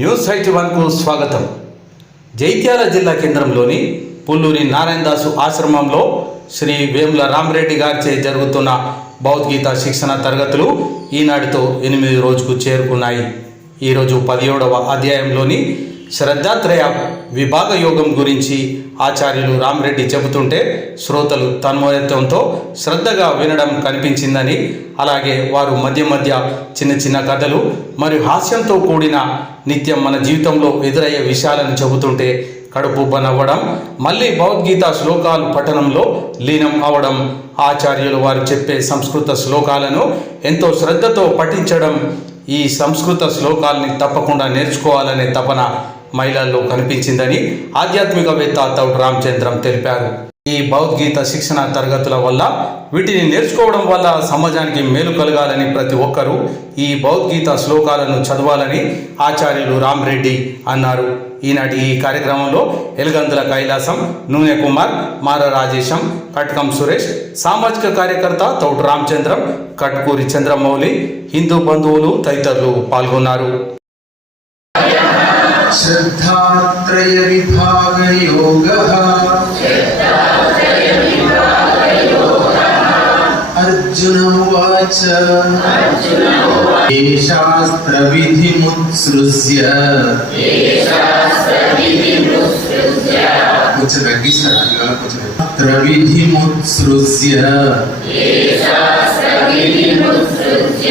News eighty వన్కు స్వాగతం. జైత్యాల జిల్లా కేంద్రంలోని పుల్లూరి నారాయణదాసు ఆశ్రమంలో శ్రీ వేముల రామరెడ్డి గారిచే జరుగుతున్న భగవద్గీత శిక్షణ తరగతులు ఈనాటితో ఎనిమిది రోజుకు చేరుకున్నాయి. ఈరోజు పదిహేడవ అధ్యాయంలోని శ్రద్ధాత్రయ విభాగ యోగం గురించి ఆచార్యులు రామరెడ్డి చెబుతుంటే శ్రోతలు తన్మయత్వంతో శ్రద్ధగా వినడం కనిపించిందని అలాగే వారు మధ్య మధ్య చిన్న చిన్న కథలు మరియు హాస్యంతో కూడిన నిత్యం మన జీవితంలో ఎదురయ్యే విషయాలను చెబుతుంటే కడుపు నవ్వడం మళ్ళీ భగవద్గీత శ్లోకాలు పఠనంలో లీనం అవడం ఆచార్యులు వారు చెప్పే సంస్కృత శ్లోకాలను ఎంతో శ్రద్ధతో పఠించడం ఈ సంస్కృత శ్లోకాల్ని తప్పకుండా నేర్చుకోవాలనే తపన మహిళల్లో కనిపించిందని ఆధ్యాత్మికవేత్త తౌడ్ రామచంద్రం తెలిపారు. ఈ భగవద్గీత శిక్షణ తరగతుల వల్ల వీటిని నేర్చుకోవడం వల్ల సమాజానికి మేలు కలగాలని ప్రతి ఒక్కరూ ఈ భగవద్గీత శ్లోకాలను చదవాలని ఆచార్యులు రామరెడ్డి అన్నారు. ఈనాటి ఈ కార్యక్రమంలో ఎలుగందుల కైలాసం నూనె కుమార్ మార రాజేశం కట్కం సురేష్ సామాజిక కార్యకర్త తౌటు రామచంద్రం కట్కూరి చంద్రమౌళి హిందూ బంధువులు తదితరులు పాల్గొన్నారు. श्रद्धात्रयविभागयोगः। अर्जुन उवाच ये शास्त्रविधिमुत्सृज्य। कुछ लगी सर कुछ त्रविधिमुत्सृज्य ये शास्त्रविधिमुत्सृज्य।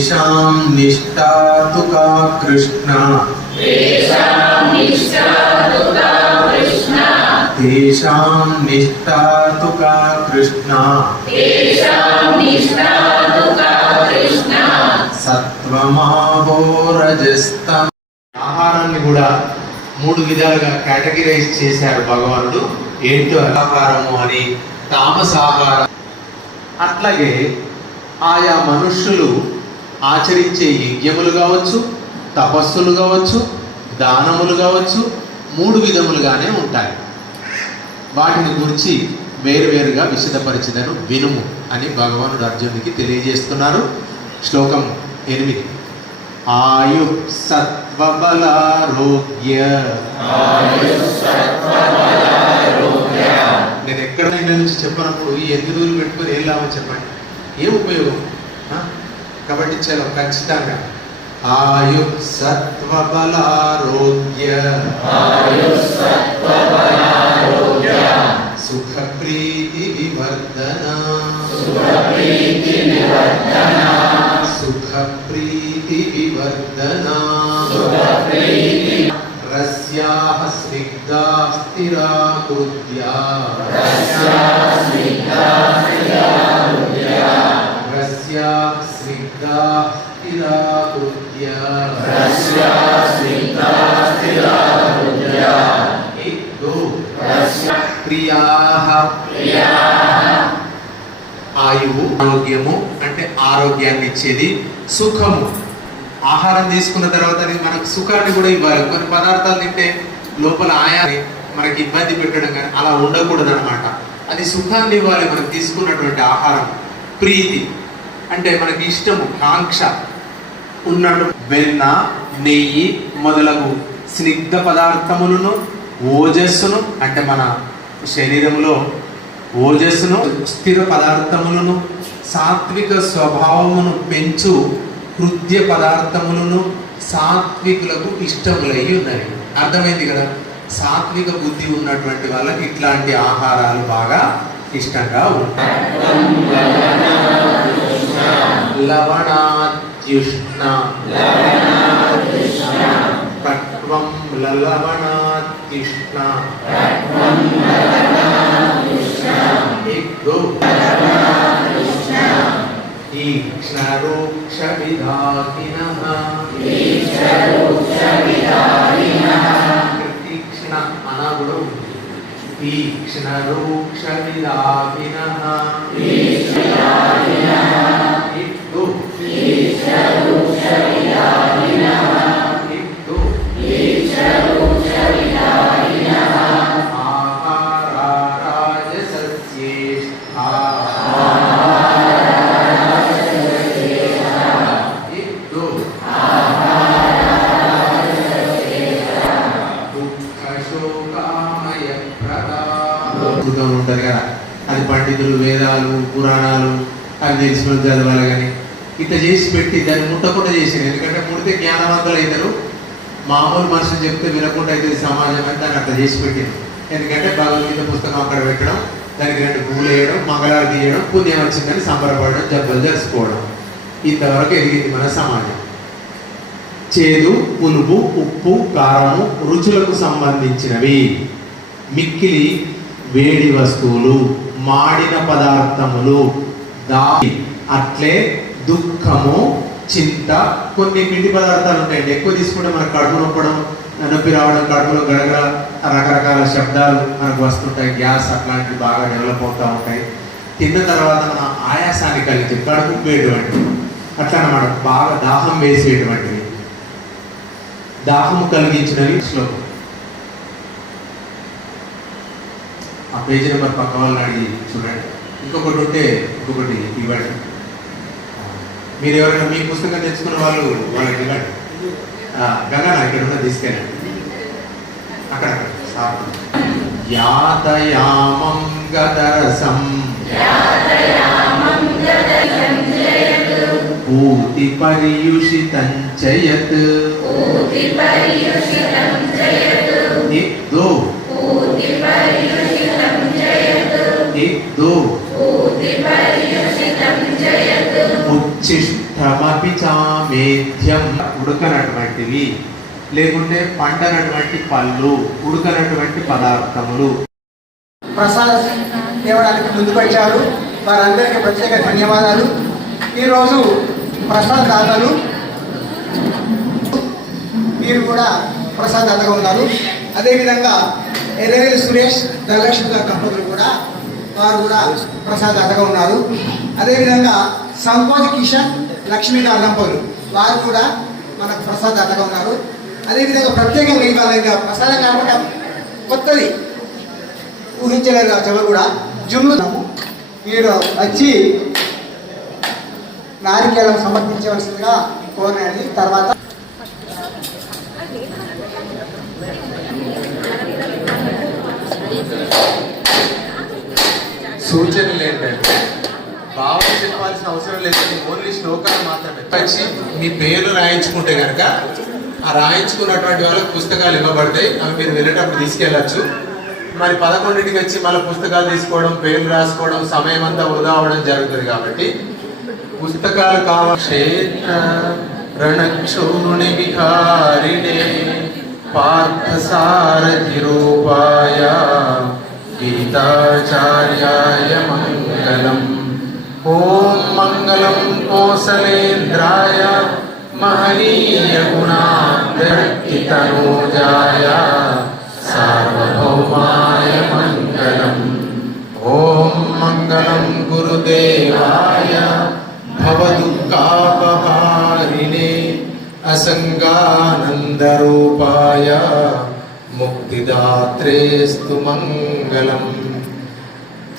तेषां निष्ठा तु का कृष्णा तेषां निष्ठा तु का कृष्णा సత్వమాహోరజస్తం ఆహారాన్ని కూడా మూడు విధాలుగా కేటగిరైజ్ చేశారు భగవానుడు ఏంటో ఆహారము అని తామసాహారం అట్లాగే ఆయా మనుష్యులు ఆచరించే యజ్ఞములు కావచ్చు తపస్సులు కావచ్చు దానములు కావచ్చు మూడు విధములుగానే ఉంటాయి. వాటిని గురించి వేరువేరుగా విశదపరిచిదను వినుము అని భగవానుడు అర్జునుడికి తెలియజేస్తున్నారు. శ్లోకం ఎనిమిది. ఆయు సత్వబలారోగ్య నేను ఎక్కడ నుంచి చెప్పినప్పుడు ఈ ఎన్ని రోజులు పెట్టుకొని ఏం లాభం చెప్పండి? ఏం ఉపయోగం? కాబట్టి చాలా ఖచ్చితంగా. ఆయు సత్వబలారోగ్య. సుఖ ప్రీతి వివర్ధన. సుఖ ప్రీతి వివర్ధన. రస్యాః స్నిగ్ధా స్థిరా హృద్యా రస్యాః ఆయువు ఆరోగ్యము అంటే ఆరోగ్యాన్ని ఇచ్చేది సుఖము. ఆహారం తీసుకున్న తర్వాత మనకు సుఖాన్ని కూడా ఇవ్వాలి. కొన్ని పదార్థాలు తింటే లోపల ఆయా మనకి ఇబ్బంది పెట్టడం కానీ అలా ఉండకూడదు అనమాట అది సుఖాన్ని ఇవ్వాలి మనం తీసుకున్నటువంటి ఆహారం. ప్రీతి. అంటే మనకి ఇష్టము కాంక్ష ఉన్నట్టు. వెన్న నెయ్యి మొదలగు స్నిగ్ధ పదార్థములను ఓజస్సును అంటే మన శరీరంలో ఓజస్సును స్థిర పదార్థములను సాత్విక స్వభావమును పెంచు హృదయ పదార్థములను సాత్వికులకు ఇష్టములై ఉన్నాయి అర్థమైంది కదా? సాత్విక బుద్ధి ఉన్నటువంటి వాళ్ళకి ఇట్లాంటి ఆహారాలు బాగా ఇష్టంగా ఉంటాయి. లవణాత్యుష్ణ కట్వం లలవణాత్యుష్ణ ఇగ్గు తీక్ష్ణరూక్షవిధాకినః తీక్ష్ణ అనగుడు తీక్ష్ణరూక్షవిధాకినః తీక్ష్ణాకినః ఇద్దు ఇద్దు ఆహారాయ సస్యేష్ఠా ఇద్దు దుఃఖశోకామయ ఉంటుంది కదా. అది పండితులు వేదాలు పురాణాలు అవి తెలిసిన చదవాలి కానీ. ఇట్లా చేసి పెట్టి దాన్ని ముట్టకుండా చేసింది. ఎందుకంటే ముడితే జ్ఞానవంతులు అవుతారు మామూలు మనుషులు చెప్తే వినకుండా అయితే సమాజం అని దాన్ని అట్లా చేసి పెట్టింది. ఎందుకంటే భగవద్గీత పుస్తకం అక్కడ పెట్టడం దానికి రెండు పువ్వులు వేయడం మంగళారతి చేయడం పుణ్యం వచ్చిందని సంబరపడడం జబ్బలు జరుచుకోవడం ఇంతవరకు ఎదిగింది మన సమాజం. చేదు పులుపు ఉప్పు కారము రుచులకు సంబంధించినవి. మిక్కిలి వేడి వస్తువులు మాడిన పదార్థములు. దా అట్లే దుఃఖము చింత కొన్ని పిండి పదార్థాలు ఉంటాయండి. ఎక్కువ తీసుకుంటే మనకు కడుపు నొప్పడం నొప్పి రావడం కడుపులో గడగడ రకరకాల శబ్దాలు మనకు వస్తుంటాయి. గ్యాస్ అట్లాంటివి బాగా డెవలప్ అవుతూ ఉంటాయి. తిన్న తర్వాత మన ఆయాసాన్ని కలిగి కడుపు వేటువంటివి అట్లా అన్నమాట బాగా దాహం వేసేటువంటివి దాహము కలిగించినవి శ్లోకం. ఆ పేజీ నెంబర్ పక్క వాళ్ళని అడిగి చూడండి. ఇంకొకటి ఉంటే ఇంకొకటి ఇవ్వండి. మీరు ఎవరైనా మీ పుస్తకం తెచ్చుకున్న వాళ్ళు వాళ్ళకి ఇవ్వండి గంగా ఇక్కడ ఉన్న తీసుకెళ్ళండి. అక్కడ యాతయామం గతరసం పూతి పర్యుషితం చయత్ ఇద్దు. ఇద్దు. ఉచ్ఛిష్టమపి చామేధ్యం ఉడకనటువంటివి లేకుంటే పండనటువంటి పళ్ళు ఉడకనటువంటి పదార్థములు. ప్రసాద్ తేవడానికి ముందుకొచ్చారు వారందరికీ ప్రత్యేక ధన్యవాదాలు. ఈరోజు ప్రసాద్ దాతలు వీరు కూడా ప్రసాద్ దాతగా ఉన్నారు. అదేవిధంగా ఎర్రవేలి సురేష్ ధనలక్ష్మి గారి దంపతులు కూడా వారు కూడా ప్రసాద్ దాతగా ఉన్నారు. అదేవిధంగా సంకోజ్ కిషన్ లక్ష్మీ గారి వారు కూడా మనకు ప్రసాద్ దాతగా ఉన్నారు. అదేవిధంగా ప్రత్యేకంగా ఇవాళ ఇంకా ప్రసాదం కాకుండా కొత్తది ఊహించలేరు కావచ్చు ఎవరు కూడా. జుమ్లు మీరు వచ్చి నారికేళం సమర్పించవలసిందిగా కోరినది తర్వాత సూచనలు ఏంటంటే భావం చెప్పాల్సిన అవసరం లేదు. ఓన్లీ శ్లోకాలు మాత్రమే. వచ్చి మీ పేరు రాయించుకుంటే కనుక ఆ రాయించుకున్నటువంటి వాళ్ళకి పుస్తకాలు ఇవ్వబడతాయి. అవి మీరు వెళ్ళేటప్పుడు తీసుకెళ్ళచ్చు. మరి పదకొండింటికి వచ్చి మళ్ళీ పుస్తకాలు తీసుకోవడం పేర్లు రాసుకోవడం సమయం అంతా వృధా అవడం జరుగుతుంది కాబట్టి పుస్తకాలు కావ క్షేత్ర రణక్షోణి విహారిణే పార్థసారథి రూపాయ గీతాచార్యాయ మంగళం. ఓం మంగళం కోసలేంద్రాయ మహనీయ గుణాదర్కితనోజాయ సార్వభౌమాయ మంగళం ఓం మంగళం గురుదేవాయ భవదుఃఖాపహారిణే అసంగానందరూపాయ ముక్తిదాత్రేస్తు మంగళం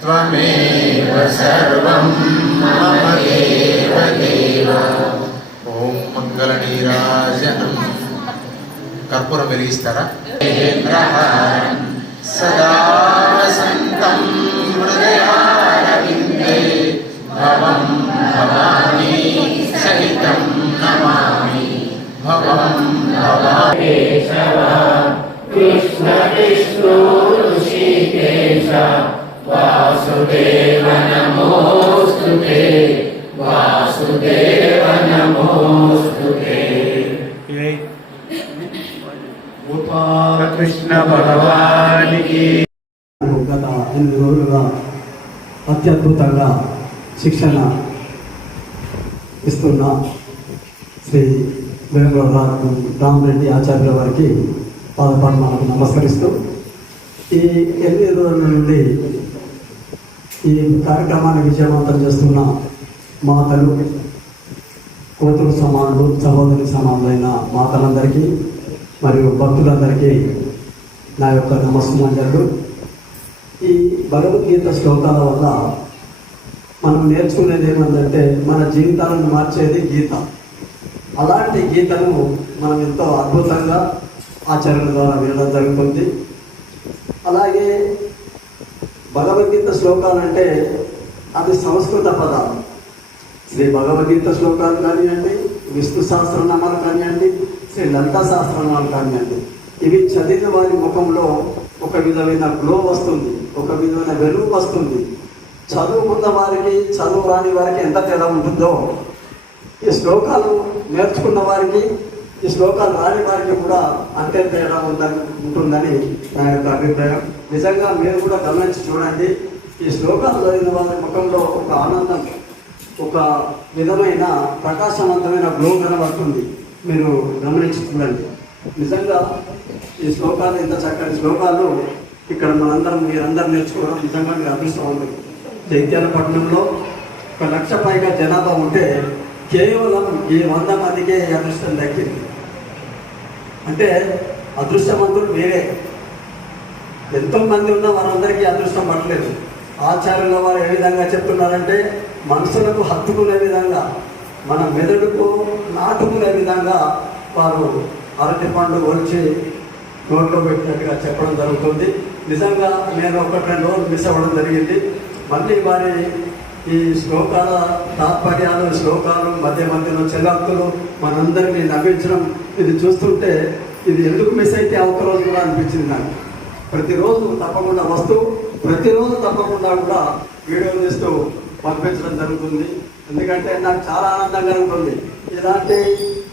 त्वमेव सर्वं मम देव देव ॐ मङ्गलनीराजनं कर्पूरं వెలిగిస్తారా మహేంద్రహారం సదా వసంతం హృదయారవిందే భవం భవానీ సహితం నమామి భవం భవాని భగవానికి గత ఎనిమిది రోజులుగా అత్యద్భుతంగా శిక్షణ ఇస్తున్న శ్రీ వేంగళ రామరెడ్డి ఆచార్యుల వారికి పాదపడమాలకు నమస్కరిస్తూ ఈ ఎనిమిది రోజుల నుండి ఈ కార్యక్రమాన్ని విజయవంతం చేస్తున్న మాతలు కూతురు సమానులు సహోదరి సమానులైన మాతలందరికీ మరియు భక్తులందరికీ నా యొక్క నమస్కారాలు ఈ భగవద్గీత శ్లోకాల వల్ల మనం నేర్చుకునేది ఏమందంటే మన జీవితాలను మార్చేది గీత. అలాంటి గీతను మనం ఎంతో అద్భుతంగా ఆచరణ ద్వారా వినడం జరుగుతుంది. అలాగే భగవద్గీత శ్లోకాలంటే అది సంస్కృత పదాలు శ్రీ భగవద్గీత శ్లోకాలు కానివ్వండి విష్ణు సహస్రనామాలు కానివ్వండి శ్రీ లలితా సహస్రనామాలు కానివ్వండి ఇవి చదివిన వారి ముఖంలో ఒక విధమైన గ్లో వస్తుంది ఒక విధమైన వెలుగు వస్తుంది. చదువుకున్న వారికి చదువు రాని వారికి ఎంత తేడా ఉంటుందో ఈ శ్లోకాలు నేర్చుకున్న వారికి ఈ శ్లోకాలు రాని వారికి కూడా అంతే తేడా ఉందని ఉంటుందని నా యొక్క అభిప్రాయం. నిజంగా మీరు కూడా గమనించి చూడండి. ఈ శ్లోకాలు చదివిన వారి ముఖంలో ఒక ఆనందం ఒక విధమైన ప్రకాశవంతమైన గ్లో కనబడుతుంది. మీరు గమనించి చూడండి. నిజంగా ఈ శ్లోకాలు ఇంత చక్కటి శ్లోకాలు ఇక్కడ మనందరం మీరందరూ నేర్చుకోవడం నిజంగా మీరు అదృష్టం ఉంది జైత్యాల ఒక లక్ష పైగా జనాభా ఉంటే కేవలం ఈ వంద మందికే అదృష్టం దక్కింది. అంటే అదృష్టవంతులు వేరే ఎంతో మంది ఉన్న వారందరికీ అదృష్టం పట్టలేదు. ఆచార్యుల వారు ఏ విధంగా చెప్తున్నారంటే మనసులకు హత్తుకునే విధంగా మన మెదడుకు నాటుకునే విధంగా వారు అరటి పండు వచ్చి నోట్లో పెట్టినట్టుగా చెప్పడం జరుగుతుంది. నిజంగా నేను ఒకటి రెండు రోజులు మిస్ అవ్వడం జరిగింది. మళ్ళీ వారి ఈ శ్లోకాల తాత్పర్యాలు శ్లోకాలు మధ్య మధ్యలో చెల్లక్కులు మనందరినీ నవ్వించడం ఇది చూస్తుంటే ఇది ఎందుకు మిస్ అయితే ఆ ఒక్కరోజు కూడా అనిపించింది నాకు. ప్రతిరోజు తప్పకుండా వస్తూ ప్రతిరోజు తప్పకుండా కూడా వీడియో తీస్తూ పంపించడం జరుగుతుంది. ఎందుకంటే నాకు చాలా ఆనందంగా ఉంటుంది. ఇలాంటి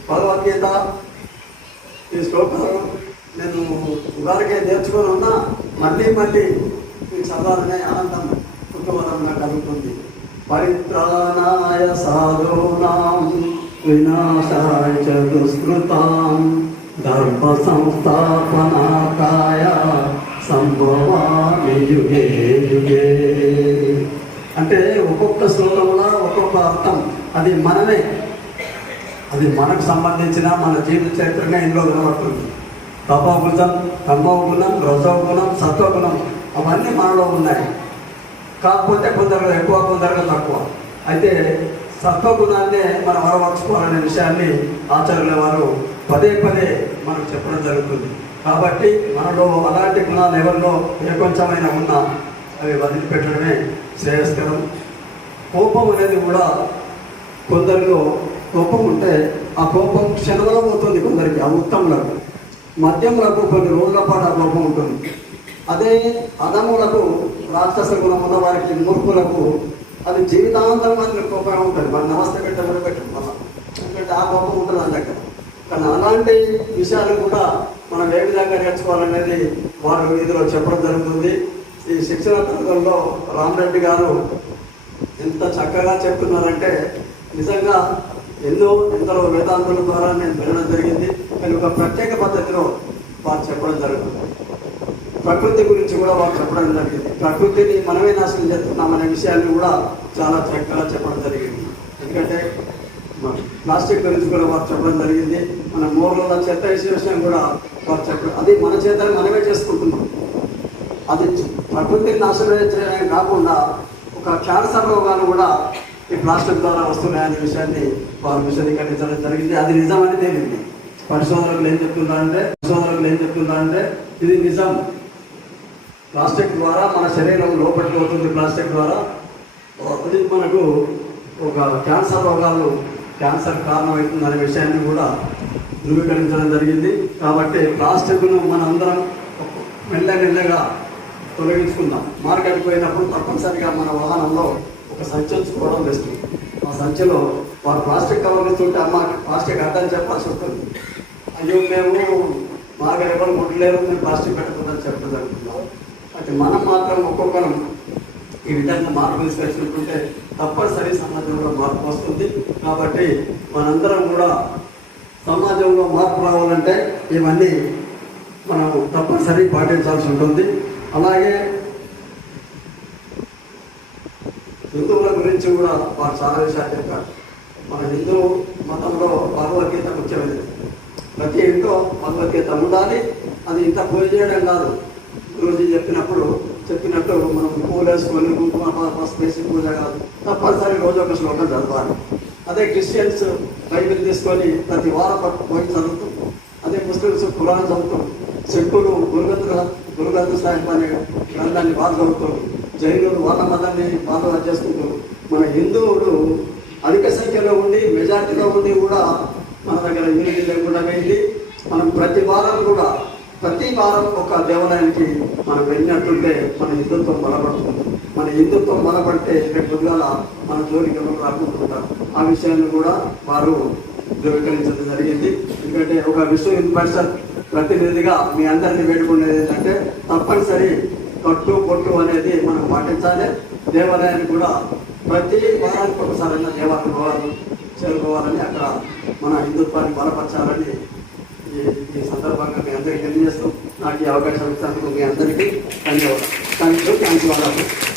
భగవద్గీత ఈ శ్లోకాలు నేను ఉగాదికే నేర్చుకొని ఉన్నా మళ్ళీ మళ్ళీ ఈ చదవాలనే ఆనందం కుటుంబంగా కలుగుతుంది. పరిత్రాణాయ సాధూనాం వినాశాయ దుష్కృతాం ధర్మ సంస్థాపనాకాయ సంభవామి యుగే యుగే. అంటే ఒక్కొక్క శ్లోకంలో ఒక్కొక్క అర్థం. అది మనమే. అది మనకు సంబంధించిన మన జీవిత చరిత్రగా ఇందులో కనబడుతుంది. తపోగుణం తమోగుణం రజోగుణం సత్వగుణం అవన్నీ మనలో ఉన్నాయి. కాకపోతే కొందరు ఎక్కువ కొందరు తక్కువ. అయితే సత్వగుణాన్నే మనం అలవర్చుకోవాలనే విషయాన్ని ఆచార్యుల వారు పదే పదే మనకు చెప్పడం జరుగుతుంది. కాబట్టి మనలో అలాంటి గుణాలు ఎవరిలో ఏ కొంచెమైనా ఉన్నా అవి వదిలిపెట్టడమే శ్రేయస్కరం. కోపం అనేది కూడా కొందరిలో కోపం ఉంటే ఆ కోపం క్షణంలో పోతుంది కొందరికి ఆ ఉత్తములకు మద్యములకు కొన్ని రోజుల పాటు ఆ కోపం ఉంటుంది. అదే అదములకు రాక్షస గుణం ఉన్న వారికి మూర్ఖులకు అది జీవితాంతం మనకి కోపం ఉంటుంది. మన నమస్తే పెట్టే పెట్టడం వల్ల ఎందుకంటే ఆ కోపం ఉంటుంది అని దగ్గర. కానీ అలాంటి విషయాలు కూడా మనం ఏ విధంగా నేర్చుకోవాలనేది వారు వీధిలో చెప్పడం జరుగుతుంది. ఈ శిక్షణ తరగతుల్లో రామరెడ్డి గారు ఎంత చక్కగా చెప్తున్నారంటే నిజంగా ఎన్నో ఎందరో వేదాంతుల ద్వారా నేను వినడం జరిగింది. కానీ ఒక ప్రత్యేక పద్ధతిలో వారు చెప్పడం జరుగుతుంది. ప్రకృతి గురించి కూడా వారు చెప్పడం జరిగింది. ప్రకృతిని మనమే నాశనం చేస్తున్నామనే విషయాన్ని కూడా చాలా చక్కగా చెప్పడం జరిగింది. ఎందుకంటే ప్లాస్టిక్ గురించి కూడా వారు చెప్పడం జరిగింది. మన మోర్లలో చెత్త వేసే విషయం కూడా వారు చెప్పడం. అది మన చేతనే మనమే చేసుకుంటున్నాం. అది ప్రకృతిని నాశనం చేయడం కాకుండా ఒక క్యాన్సర్ రోగాలు కూడా ఈ ప్లాస్టిక్ ద్వారా వస్తున్నాయనే విషయాన్ని వారు విశదీకరించడం జరిగింది. అది నిజమని తేలింది పరిశోధనలు ఏం చెప్తున్నారంటే పరిశోధనలు ఏం చెప్తున్నారంటే ఇది నిజం. ప్లాస్టిక్ ద్వారా మన శరీరం లోపలికి అవుతుంది ప్లాస్టిక్ ద్వారా. అది మనకు ఒక క్యాన్సర్ రోగాలు క్యాన్సర్ కారణమవుతుందనే విషయాన్ని కూడా ధృవీకరించడం జరిగింది. కాబట్టి ప్లాస్టిక్ను మనందరం మెల్లమెల్లగా తొలగించుకుందాం. మార్కెట్కి పోయినప్పుడు తప్పనిసరిగా మన వాహనంలో ఒక సంచి ఉంచుకోవడం బెస్ట్ ఆ సంచిలో వారు ప్లాస్టిక్ కవర్లు చూంటే అమ్మ ప్లాస్టిక్ అర్థం చెప్పాల్సి వస్తుంది. అయ్యో మేము మాకు ఎవరు ముట్టలేరు మేము ప్లాస్టిక్ పెట్టకూడదని చెప్పడం జరుగుతున్నాం అయితే మనం మాత్రం ఒక్కొక్కరం ఈ విధంగా మార్పు తీసుకొచ్చినట్టుంటే తప్పనిసరి సమాజంలో మార్పు వస్తుంది. కాబట్టి మనందరం కూడా సమాజంలో మార్పు రావాలంటే ఇవన్నీ మనం తప్పనిసరి పాటించాల్సి ఉంటుంది. అలాగే హిందువుల గురించి కూడా వారు చాలా విషయాలు చెప్పారు. మన హిందూ మతంలో భగవద్గీత ముఖ్యమైనది. ప్రతి ఇంట్లో భగవద్గీత ఉండాలి. అది ఇంత పూజ చేయడం కాదు. గురుజీ చెప్పినప్పుడు చెప్పినట్టు మనం పూలేసుకొని కుంకుమ పసుపు వేసి పూజ కాదు. తప్పనిసరి రోజు ఒక శ్లోకం చదవాలి. అదే క్రిస్టియన్స్ బైబిల్ తీసుకొని ప్రతి వారం పోయి చదువుతాం. అదే ముస్లిమ్స్ ఖురాన్ చదువుతాం. సిక్కులు గురుగంధ గురుగంధ సాహిబ్ అనే గ్రంథాన్ని బాగా చదువుతారు జైనులు వాళ్ళ మతాన్ని బాగా చేసుకుంటారు మన హిందువులు అధిక సంఖ్యలో ఉండి మెజార్టీలో ఉండి కూడా మన దగ్గర యూనిటీ లేకుండా పోయింది. మనం ప్రతి వారం కూడా ప్రతి వారం ఒక దేవాలయానికి మనం వెళ్ళినట్టుంటే మన హిందుత్వం బలపడుతుంది. మన హిందుత్వం బలపడితే రేపు పొద్దుగాల మన జోలికి ఎవరు రాకుంటుంటారు ఆ విషయాన్ని కూడా వారు ధృవీకరించడం జరిగింది. ఎందుకంటే ఒక విశ్వ హిందూ పరిషత్ ప్రతినిధిగా మీ అందరినీ వేడుకునేది ఏంటంటే తప్పనిసరి కట్టు పొట్టు అనేది మనం పాటించాలి. దేవాలయాన్ని కూడా ప్రతి వారానికి ఒకసారైనా దేవాలయం పోవాలి చేరుకోవాలని అక్కడ మన హిందుత్వాన్ని బలపరచాలని ఈ సందర్భంగా మీ అందరికీ తెలియజేస్తూ నాకు ఈ అవకాశం ఇచ్చినందుకు మీ అందరికీ ధన్యవాదాలు. Thank you thank you